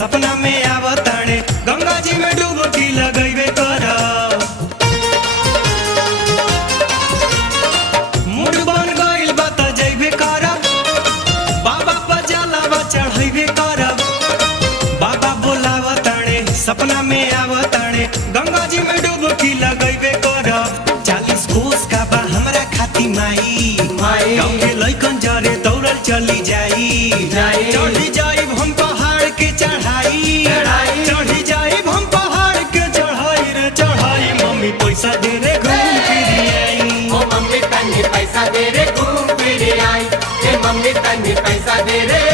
सपना में आवताणे गंगा जी में डुबकी लगैबे कर। मूड बन गइल बा त जइबे कर, बाबा पर जलावा चढ़ैबे कर। बाबा बोलावताणे सपना में आवताणे गंगा जी में डुबकी लगैबे कर। 40 कोस का बा हमरा खाती माई, गाँव के लइकन जरे दौड़ल चली जाई। चढ़ी जाइब हम पहाड़ के चढ़ाई, चढ़ी जाइब हम पहाड़ के चढ़ाई रे चढ़ाई। मम्मी पैसा दे रे घूम फिर आई, ओ मम्मी तन्नी पैसा दे रे घूम फिर आई, ए मम्मी तन्नी पैसा दे रे।